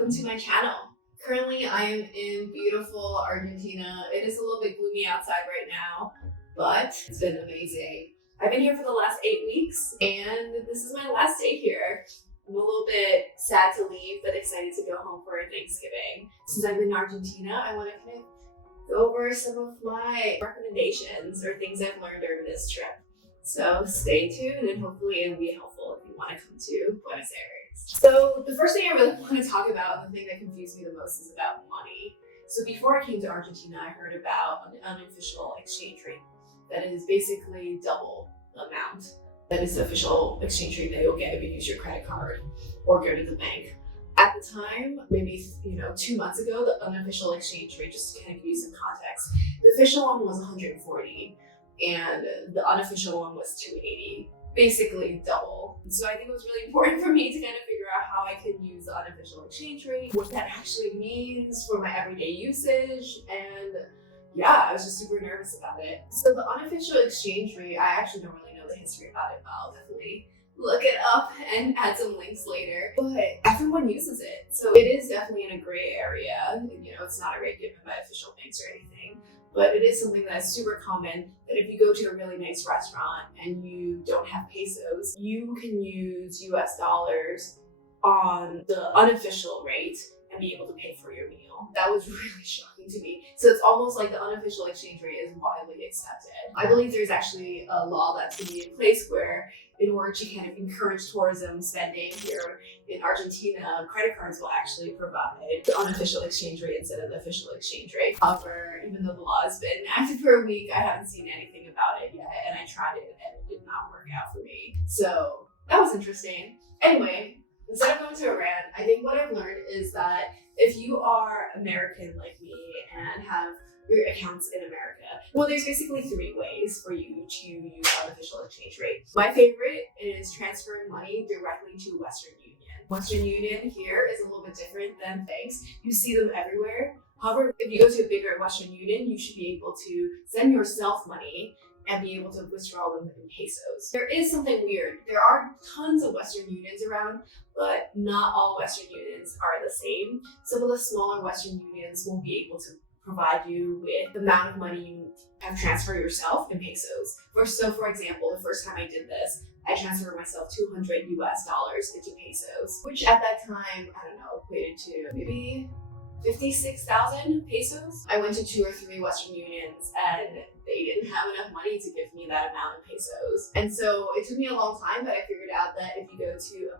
welcome to my channel. Currently, I am in beautiful Argentina. It is a little bit gloomy outside right now, but it's been amazing. I've been here for the last 8 weeks, and this is my last day here. I'm a little bit sad to leave, but excited to go home for Thanksgiving. Since I'm in Argentina, I want to kind of go over some of my recommendations or things I've learned during this trip. So stay tuned, and hopefully it'll be helpful if you want to come to Buenos Aires. So the first thing I really want to talk about, and the thing that confused me the most, is about money. So before I came to Argentina, I heard about an unofficial exchange rate that is basically double the amount that is the official exchange rate that you'll get if you use your credit card or go to the bank. At the time, maybe 2 months ago, the unofficial exchange rate, just to kind of give you some context, the official one was 140 and the unofficial one was 280, basically double. So I think it was really important for me to kind of figure out how I could use the unofficial exchange rate, what that actually means for my everyday usage, and yeah, I was just super nervous about it. So the unofficial exchange rate, I actually don't really know the history about it, but I'll definitely look it up and add some links later. But everyone uses it. So it is definitely in a gray area. It's not a rate given by official banks or anything, but it is something that's super common that if you go to a really nice restaurant and you don't have pesos, you can use US dollars on the unofficial rate and be able to pay for your meal. That was really shocking to me. So it's almost like the unofficial exchange rate is widely accepted. I believe there's actually a law that's going to be in place where in order to kind of encourage tourism spending here in Argentina, credit cards will actually provide the unofficial exchange rate instead of the official exchange rate. However, even though the law has been active for a week, I haven't seen anything about it yet, and I tried it and it did not work out for me. So that was interesting. Anyway, instead of going to a rant, I think what I've learned is that if you are American like me and have your accounts in America, well, there's basically 3 ways for you to use unofficial exchange rate. My favorite is transferring money directly to Western Union. Western Union here is a little bit different than banks. You see them everywhere. However, if you go to a bigger Western Union, you should be able to send yourself money and be able to withdraw them in pesos. There is something weird. There are tons of Western Unions around, but not all Western Unions are the same. Some of the smaller Western Unions won't be able to provide you with the amount of money you have transferred yourself in pesos. For example, the first time I did this, I transferred myself $200 US into pesos, which at that time, I don't know, equated to maybe 56,000 pesos. I went to 2 or 3 Western Unions and they didn't have enough money to give me that amount of pesos. And so it took me a long time, but I figured out that if you go to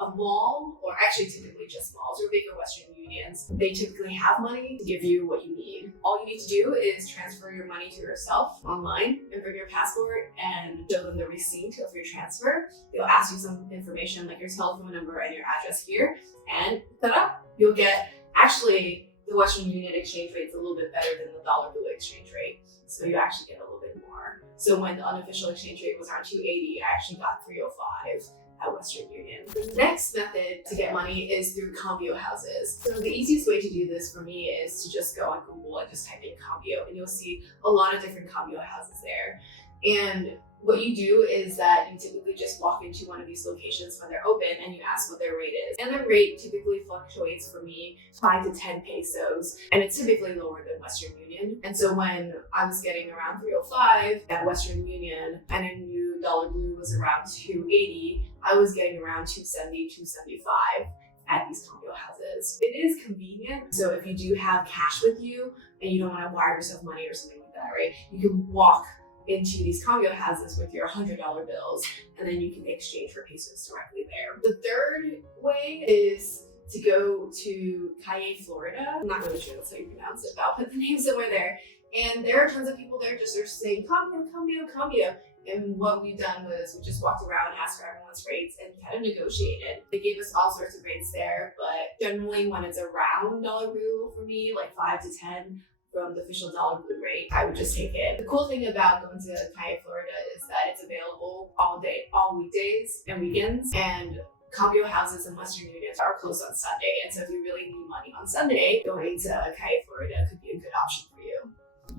a mall, or actually typically just malls or bigger Western Unions, they typically have money to give you what you need. All you need to do is transfer your money to yourself online and bring your passport and show them the receipt of your transfer. They'll ask you some information like your telephone number and your address here, and ta-da, you'll get, actually, the Western Union exchange rate is a little bit better than the dollar blue exchange rate. So you actually get a little bit more. So when the unofficial exchange rate was around 280, I actually got 305 at Western Union. The next method to get money is through cambio houses. So the easiest way to do this for me is to just go on Google and just type in cambio, and you'll see a lot of different cambio houses there. And what you do is that you typically just walk into one of these locations when they're open and you ask what their rate is. And the rate typically fluctuates for me 5 to 10 pesos, and it's typically lower than Western Union. And so when I was getting around 305 at Western Union and I knew dollar blue was around 280, I was getting around 270, 275 at these cambio houses. It is convenient. So if you do have cash with you and you don't want to wire yourself money or something like that, right? You can walk into these cambio houses with your $100 bills, and then you can exchange for pesos directly there. The third way is to go to Calle, Florida. I'm not really sure that's how you pronounce it, but I'll put the name somewhere there. And there are tons of people there just saying cambio, cambio, cambio. And what we've done was we just walked around, asked for everyone's rates, and kind of negotiated. They gave us all sorts of rates there, but generally when it's around dollar blue for me, like 5 to 10, from the official dollar blue rate, I would just take it. The cool thing about going to Calle, Florida is that it's available all day, all weekdays and weekends, and cambio houses and Western Unions are closed on Sunday. And so if you really need money on Sunday, going to Calle, Florida could be a good option for you.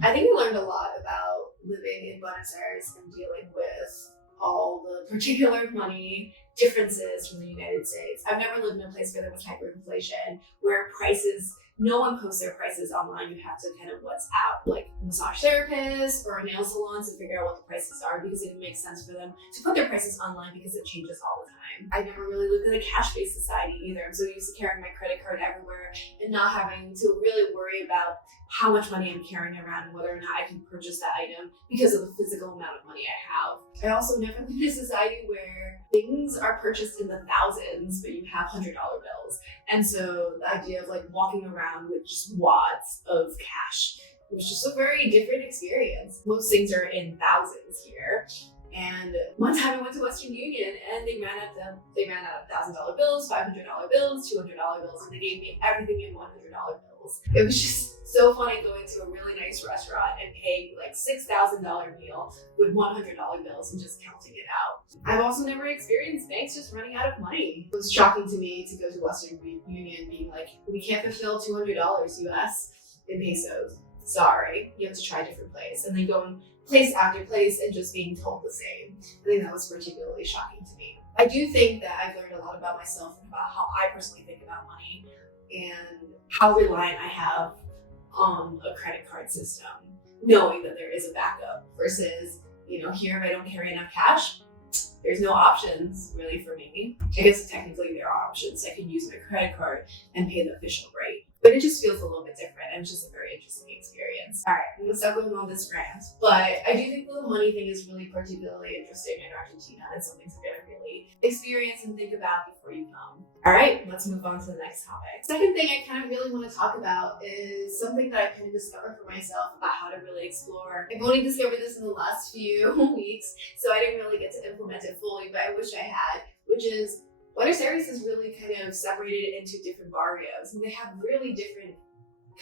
I think I learned a lot about living in Buenos Aires and dealing with all the particular money differences from the United States. I've never lived in a place where there was hyperinflation, where prices, no one posts their prices online. You have to kind of WhatsApp like massage therapists or nail salons to figure out what the prices are, because it makes sense for them to put their prices online because it changes all the time. I never really lived in a cash-based society either. I'm so used to carrying my credit card everywhere and not having to really worry about how much money I'm carrying around and whether or not I can purchase that item because of the physical amount of money I have. I also never lived in a society where things are purchased in the thousands, but you have $100 bills. And so the idea of like walking around with just wads of cash was just a very different experience. Most things are in thousands here. And one time I went to Western Union and they ran out of $1,000 bills, $500 bills, $200 bills, and they gave me everything in $100 bills. It was just so funny going to a really nice restaurant and paying like $6,000 meal with $100 bills and just counting it out. I've also never experienced banks just running out of money. It was shocking to me to go to Western Union being like, we can't fulfill $200 US in pesos. Sorry, you have to try a different place. And then going place after place and just being told the same. I think that was particularly shocking to me. I do think that I've learned a lot about myself and about how I personally think about money and how reliant I have on a credit card system, knowing that there is a backup versus, here if I don't carry enough cash, there's no options really for me. I guess technically there are options. I can use my credit card and pay the official rate, but it just feels a little bit different and it's just a very interesting experience. All right, I'm gonna stop going on this rant, but I do think the money thing is really particularly interesting in Argentina and something to get a really experience and think about before you come. All right, let's move on to the next topic. Second thing I kind of really want to talk about is something that I kind of discovered for myself about how to really explore. I've only discovered this in the last few weeks, so I didn't really get to implement it fully, but I wish I had, which is Buenos Aires is really kind of separated into different barrios, and they have really different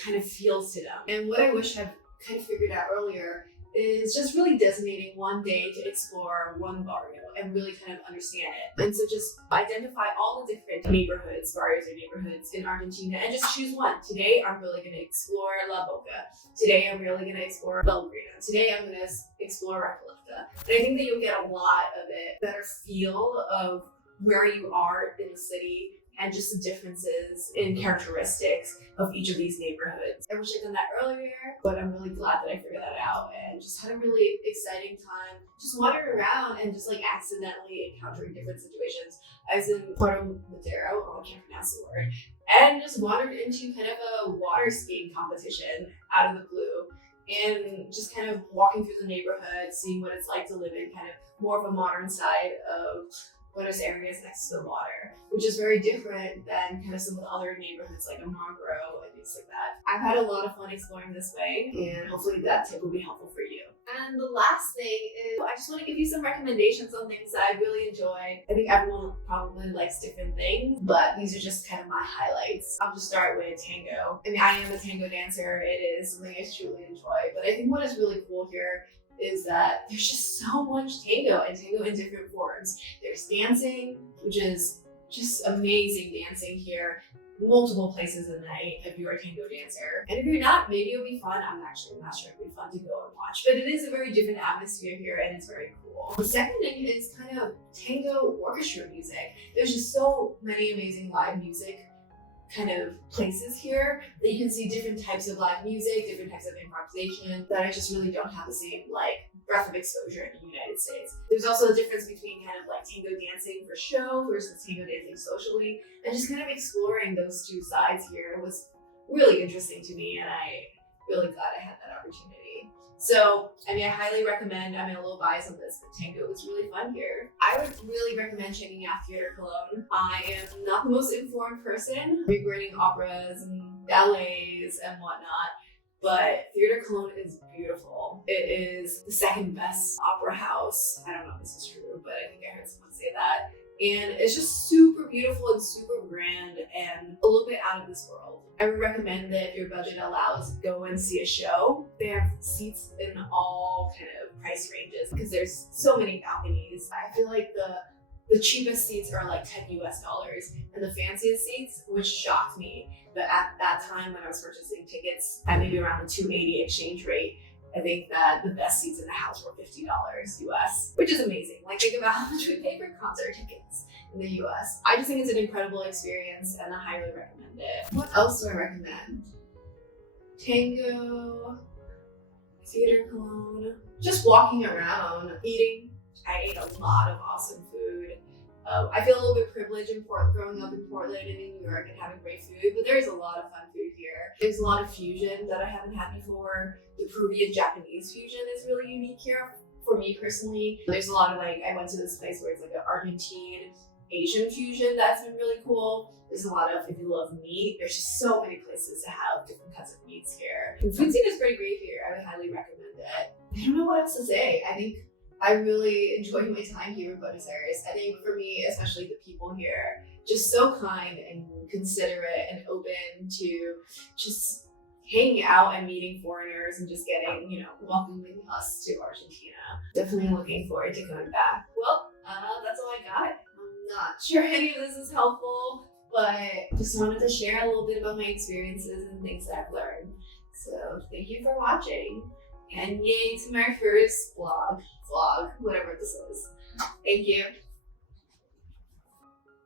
kind of feels to them. And what I wish I'd kind of figured out earlier is just really designating one day to explore one barrio and really kind of understand it. And so just identify all the different barrios or neighborhoods in Argentina and just choose one. Today, I'm really going to explore La Boca. Today, I'm really going to explore Belgrano. Today, I'm going to explore Recoleta. And I think that you'll get a lot of it, better feel of where you are in the city and just the differences in characteristics of each of these neighborhoods. I wish I'd done that earlier, but I'm really glad that I figured that out and just had a really exciting time just wandering around and just like accidentally encountering different situations. I was in Puerto Madero, I can't pronounce the word, and just wandered into kind of a water skiing competition out of the blue. And just kind of walking through the neighborhood, seeing what it's like to live in kind of more of a modern side of Buenos Aires next to the water, which is very different than kind of some of the other neighborhoods like Amagro and things like that. I've had a lot of fun exploring this way, and hopefully that tip will be helpful for you. And the last thing is I just want to give you some recommendations on things that I really enjoy. I think everyone probably likes different things, but these are just kind of my highlights. I'll just start with tango. I mean, I am a tango dancer. It is something I truly enjoy, but I think what is really cool here is that there's just so much tango and tango in different forms. There's dancing, which is just amazing dancing here. Multiple places a night if you're a tango dancer. And if you're not, maybe it'll be fun. I'm not sure it'll be fun to go and watch, but it is a very different atmosphere here and it's very cool. The second thing is kind of tango orchestra music. There's just so many amazing live music kind of places here that you can see different types of live music, different types of improvisation that I just really don't have the same breadth of exposure in the United States. There's also a difference between kind of tango dancing for show versus tango dancing socially, and just kind of exploring those two sides here was really interesting to me, and I'm really glad I had that opportunity. So, I highly recommend, I'm a little biased on this, but tango was really fun here. I would really recommend checking out Theater Cologne. I am not the most informed person regarding operas and ballets and whatnot, but Theater Cologne is beautiful. It is the second best opera house. I don't know if this is true, but I think I heard someone say that. And it's just super beautiful and super grand and a little bit out of this world. I would recommend that if your budget allows, go and see a show. They have seats in all kind of price ranges because there's so many balconies. I feel like the cheapest seats are like $10 US, and the fanciest seats, which shocked me, but at that time when I was purchasing tickets at maybe around the 280 exchange rate, I think that the best seats in the house were $50 US, which is amazing. Think about how much we pay for concert tickets in the US. I just think it's an incredible experience and I highly recommend it. What else do I recommend? Tango, theater Cologne, just walking around, eating. I ate a lot of awesome food. I feel a little bit privileged in growing up in Portland and in New York and having great food, but there's a lot of fun food here. There's a lot of fusion that I haven't had before. The Peruvian Japanese fusion is really unique here for me personally. There's a lot of I went to this place where it's like an Argentine Asian fusion that's been really cool. There's a lot of, if you love meat, there's just so many places to have different kinds of meats here. And food scene is pretty great here. I would highly recommend it. I don't know what else to say. I think I really enjoyed my time here in Buenos Aires. I think for me, especially the people here, just so kind and considerate and open to just hanging out and meeting foreigners and just getting, welcoming us to Argentina. Definitely looking forward to coming back. Well, that's all I got. I'm not sure any of this is helpful, but just wanted to share a little bit about my experiences and things that I've learned. So thank you for watching. And yay to my first vlog, whatever this is. Thank you.